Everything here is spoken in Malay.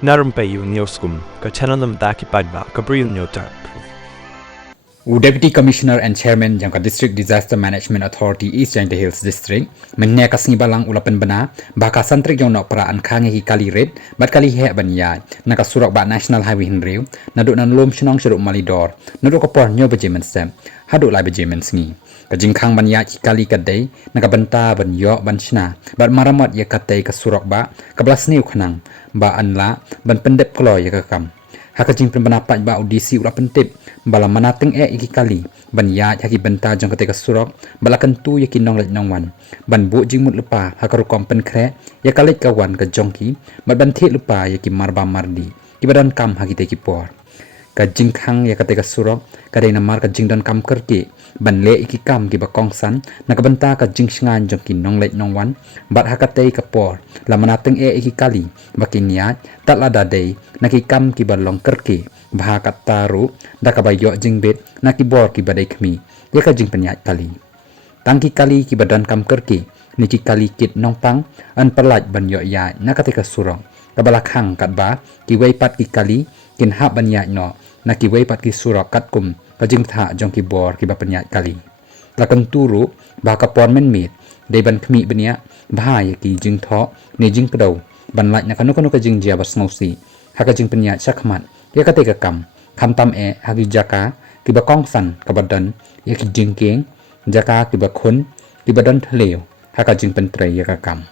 Na Rympei U Hynñiewtrep paidbah Bri U Hynñiewtrep. Deputy Commissioner and Chairman jangka District Disaster Management Authority East Jaintia Hills District mennya kasngi balang ulapan bena baka santrik jong nok peraan khang hi kali red bat kali he banya naka surak ba National Highway Hinriu naduh nan Lumshnong syuruk Malidor naduh kopor nyo baje mynstep haduh lai baje mynsngi kajing khang banya hi kali kadai naka benta ban yo ban shna bat maramat ya katai ka surak ba kablas niu khanang ba anla ban pendep klo ya kakam hakajing pendapat ba audisi ulapan tip bala manateng iki kali ban ya haki benta jong ketika surok bala kentu yakin nong let nongwan ban bu jingmut lupa hakaru kompen kre ya kalit kawan ke jongki bat ban thit lupa yakin marba mardi ibadan kam haki teki por ka jingkhang ya ketika surok kadai namar ka jingdan kam kerki ban le iki kam ki bakong san nakabenta ka jingsngan jongki nong let nongwan bat hakatei ka por la manateng iki kali bakin niat tak lada dei naki kam ki balong kerki bahakat taru dakabayo jingbet naki bor ki badai kmi ya ka jing penyat kali tangki kali ki badan kam kerki niki kali kit nongpang an perlaj ban yo ya nakatika surong kabala khang katba ki weipat ki kali kin hab ban ya no naki weipat ki surok kat kum ka jing tha jong ki bor ki ba penyat kali lakan turu bahaka pon men mit dei ban kmi benia bahaya ki jing tho ni jing pedau ban laj nakanu ka jing jia bas ngausi haka jing penyat sakmat ya katika kam tam hagi jaka ki ba kong san ka badan ya ki jing keng jaka ki ba khun ki badan thleu haka jing pentre ya ka kam